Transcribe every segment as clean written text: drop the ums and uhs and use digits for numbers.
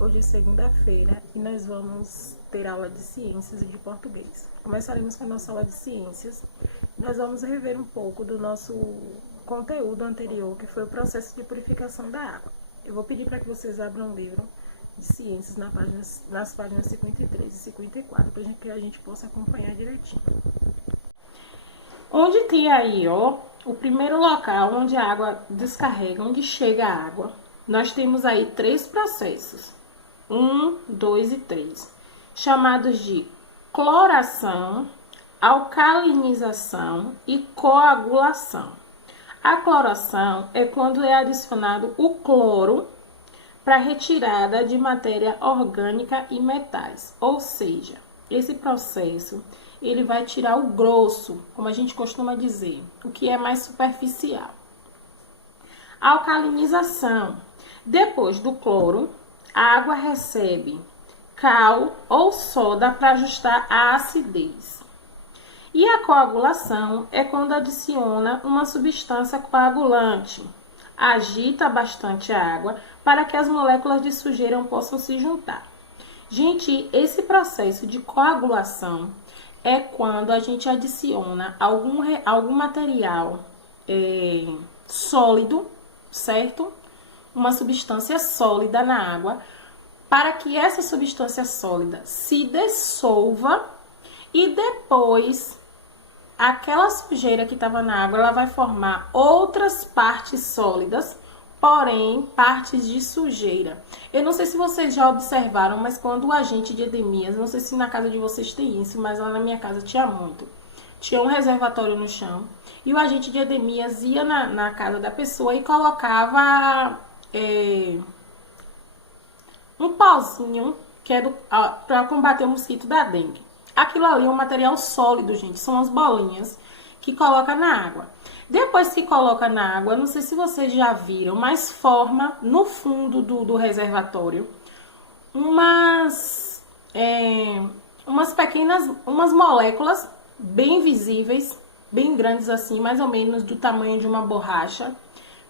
Hoje é segunda-feira e nós vamos ter aula de ciências e de português. Começaremos com a nossa aula de ciências. Nós vamos rever um pouco do nosso conteúdo anterior, que foi o processo de purificação da água. Eu vou pedir para que vocês abram um livro de ciências nas páginas 53 e 54, para que a gente possa acompanhar direitinho. Onde tem aí, ó, o primeiro local onde a água descarrega, onde chega a água, nós temos aí 3 processos. 1, 2 e 3, chamados de cloração, alcalinização e coagulação. A cloração é quando é adicionado o cloro para retirada de matéria orgânica e metais, ou seja, esse processo ele vai tirar o grosso, como a gente costuma dizer, o que é mais superficial. A alcalinização, depois do cloro, a água recebe cal ou soda para ajustar a acidez. E a coagulação é quando adiciona uma substância coagulante. Agita bastante a água para que as moléculas de sujeira possam se juntar. Gente, esse processo de coagulação é quando a gente adiciona algum material sólido, certo? Uma substância sólida na água, para que essa substância sólida se dissolva e depois aquela sujeira que estava na água, ela vai formar outras partes sólidas, porém partes de sujeira. Eu não sei se vocês já observaram, mas quando o agente de edemias, não sei se na casa de vocês tem isso, mas lá na minha casa tinha muito. Tinha um reservatório no chão e o agente de edemias ia na casa da pessoa e colocava um pozinho que é para combater o mosquito da dengue. Aquilo ali é um material sólido, gente, são as bolinhas que coloca na água. Depois que coloca na água, não sei se vocês já viram, mas forma no fundo do reservatório umas moléculas bem visíveis, bem grandes assim, mais ou menos do tamanho de uma borracha,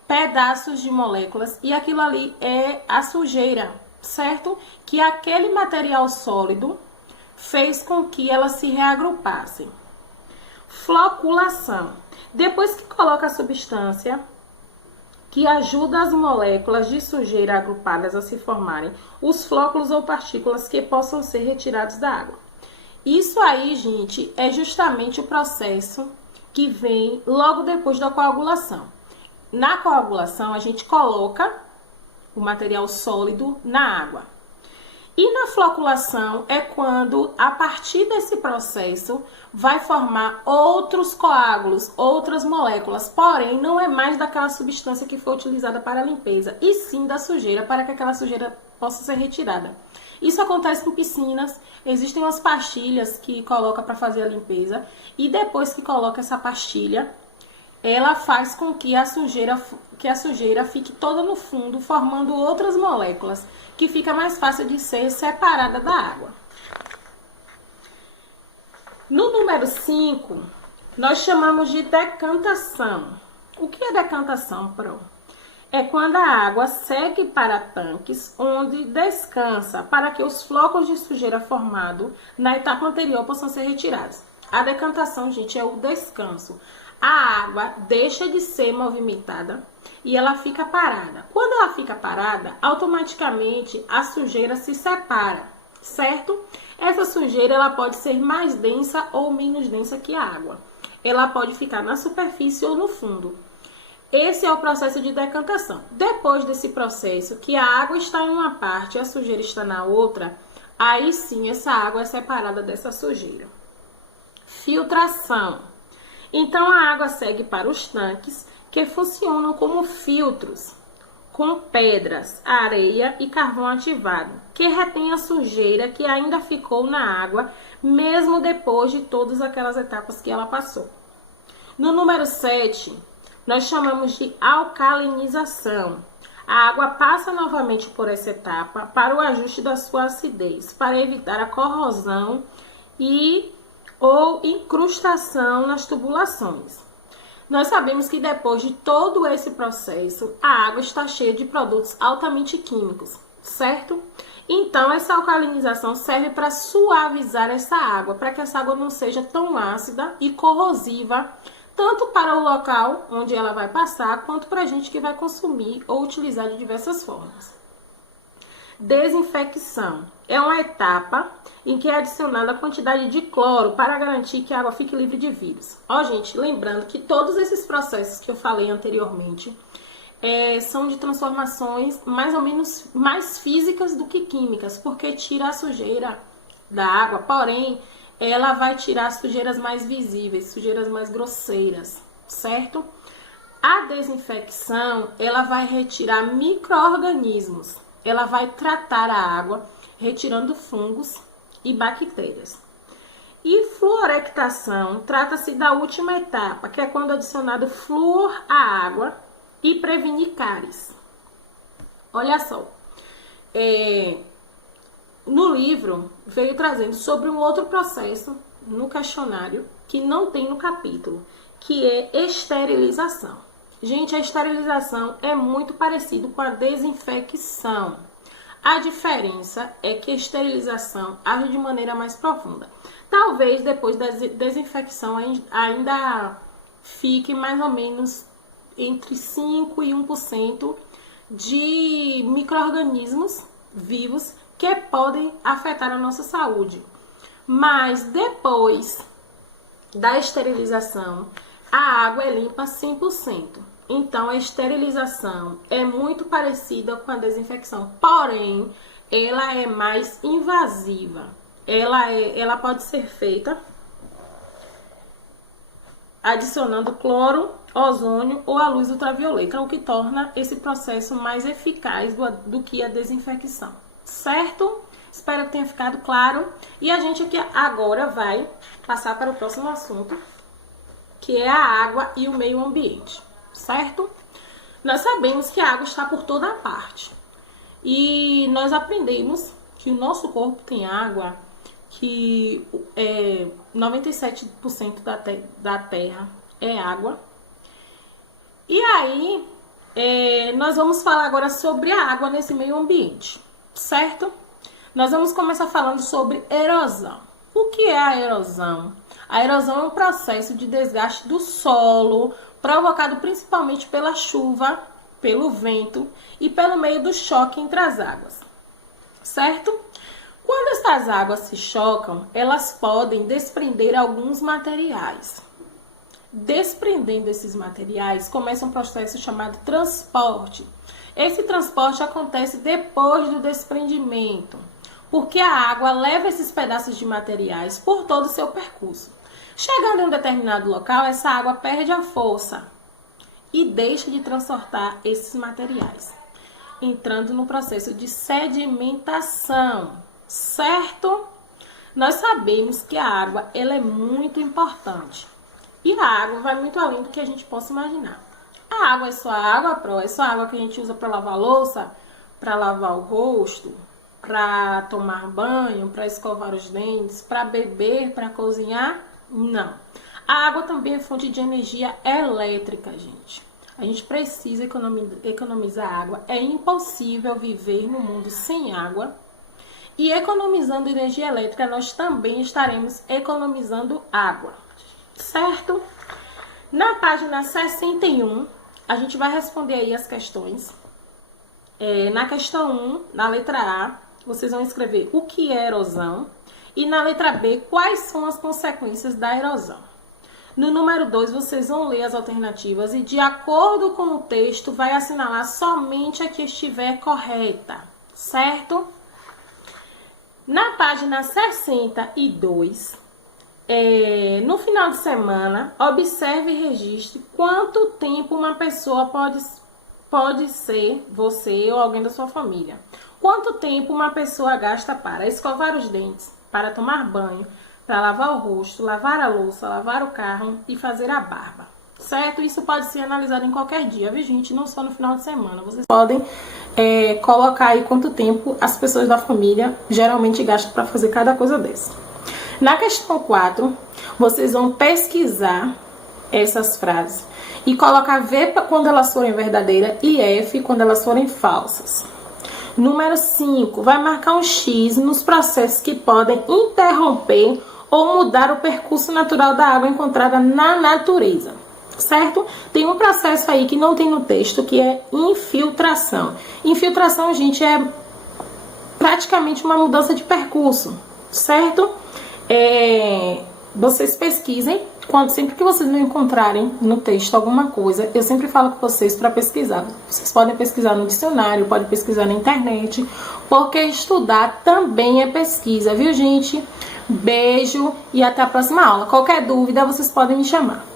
pedaços de moléculas, e aquilo ali é a sujeira, certo? Que aquele material sólido fez com que elas se reagrupassem. Floculação. Depois que coloca a substância que ajuda as moléculas de sujeira agrupadas a se formarem os flóculos ou partículas que possam ser retirados da água. Isso aí, gente, é justamente o processo que vem logo depois da coagulação. Na coagulação, a gente coloca o material sólido na água. E na floculação é quando, a partir desse processo, vai formar outros coágulos, outras moléculas, porém não é mais daquela substância que foi utilizada para a limpeza, e sim da sujeira, para que aquela sujeira possa ser retirada. Isso acontece em piscinas, existem umas pastilhas que coloca para fazer a limpeza, e depois que coloca essa pastilha, ela faz com que a sujeira fique toda no fundo, formando outras moléculas, que fica mais fácil de ser separada da água. No número 5, nós chamamos de decantação. O que é decantação, Pro? É quando a água segue para tanques, onde descansa, para que os flocos de sujeira formados na etapa anterior possam ser retirados. A decantação, gente, é o descanso. A água deixa de ser movimentada e ela fica parada. Quando ela fica parada, automaticamente a sujeira se separa, certo? Essa sujeira ela pode ser mais densa ou menos densa que a água. Ela pode ficar na superfície ou no fundo. Esse é o processo de decantação. Depois desse processo, que a água está em uma parte e a sujeira está na outra, aí sim essa água é separada dessa sujeira. Filtração. Então, a água segue para os tanques, que funcionam como filtros, com pedras, areia e carvão ativado, que retém a sujeira que ainda ficou na água, mesmo depois de todas aquelas etapas que ela passou. No número 7, nós chamamos de alcalinização. A água passa novamente por essa etapa para o ajuste da sua acidez, para evitar a corrosão ou incrustação nas tubulações. Nós sabemos que depois de todo esse processo, a água está cheia de produtos altamente químicos, certo? Então, essa alcalinização serve para suavizar essa água, para que essa água não seja tão ácida e corrosiva, tanto para o local onde ela vai passar, quanto para a gente que vai consumir ou utilizar de diversas formas. Desinfecção é uma etapa em que é adicionada a quantidade de cloro para garantir que a água fique livre de vírus. Ó, gente, lembrando que todos esses processos que eu falei anteriormente são de transformações mais ou menos mais físicas do que químicas, porque tira a sujeira da água, porém, ela vai tirar as sujeiras mais visíveis, sujeiras mais grosseiras, certo? A desinfecção, ela vai retirar micro-organismos, ela vai tratar a água, retirando fungos e bactérias. E fluorectação, trata-se da última etapa, que é quando adicionado flúor à água, e prevenir cáries. Olha só, no livro veio trazendo sobre um outro processo no questionário que não tem no capítulo, que é esterilização. Gente, a esterilização é muito parecido com a desinfecção. A diferença é que a esterilização age de maneira mais profunda. Talvez depois da desinfecção ainda fique mais ou menos entre 5% e 1% de micro-organismos vivos que podem afetar a nossa saúde. Mas depois da esterilização, a água é limpa 100%. Então, a esterilização é muito parecida com a desinfecção, porém, ela é mais invasiva. Ela pode ser feita adicionando cloro, ozônio ou a luz ultravioleta, o que torna esse processo mais eficaz do que a desinfecção, certo? Espero que tenha ficado claro. E a gente aqui agora vai passar para o próximo assunto, que é a água e o meio ambiente, certo? Nós sabemos que a água está por toda parte. E nós aprendemos que o nosso corpo tem água, que 97% da terra é água. E aí, nós vamos falar agora sobre a água nesse meio ambiente, certo? Nós vamos começar falando sobre erosão. O que é a erosão? A erosão é um processo de desgaste do solo, provocado principalmente pela chuva, pelo vento e pelo meio do choque entre as águas, certo? Quando estas águas se chocam, elas podem desprender alguns materiais. Desprendendo esses materiais, começa um processo chamado transporte. Esse transporte acontece depois do desprendimento, porque a água leva esses pedaços de materiais por todo o seu percurso. Chegando em um determinado local, essa água perde a força e deixa de transportar esses materiais, entrando no processo de sedimentação, certo? Nós sabemos que a água ela é muito importante. E a água vai muito além do que a gente possa imaginar. A água é só água, é só água que a gente usa para lavar a louça, para lavar o rosto, para tomar banho, para escovar os dentes, para beber, para cozinhar? Não. A água também é fonte de energia elétrica, gente. A gente precisa economizar água. É impossível viver no mundo sem água. E economizando energia elétrica, nós também estaremos economizando água, certo? Na página 61, a gente vai responder aí as questões. Na questão 1, na letra A, vocês vão escrever o que é erosão. E na letra B, quais são as consequências da erosão. No número 2, vocês vão ler as alternativas e, de acordo com o texto, vai assinalar somente a que estiver correta, certo? Na página 62, no final de semana, observe e registre quanto tempo uma pessoa pode ser você ou alguém da sua família. Quanto tempo uma pessoa gasta para escovar os dentes, para tomar banho, para lavar o rosto, lavar a louça, lavar o carro e fazer a barba, certo? Isso pode ser analisado em qualquer dia, viu, gente? Não só no final de semana. Vocês podem colocar aí quanto tempo as pessoas da família geralmente gastam para fazer cada coisa dessa. Na questão 4, vocês vão pesquisar essas frases e colocar V quando elas forem verdadeiras e F quando elas forem falsas. Número 5, vai marcar um X nos processos que podem interromper ou mudar o percurso natural da água encontrada na natureza, certo? Tem um processo aí que não tem no texto, que é infiltração. Infiltração, gente, é praticamente uma mudança de percurso, certo? Vocês pesquisem, sempre que vocês não encontrarem no texto alguma coisa, eu sempre falo com vocês para pesquisar. Vocês podem pesquisar no dicionário, podem pesquisar na internet, porque estudar também é pesquisa, viu, gente? Beijo e até a próxima aula. Qualquer dúvida, vocês podem me chamar.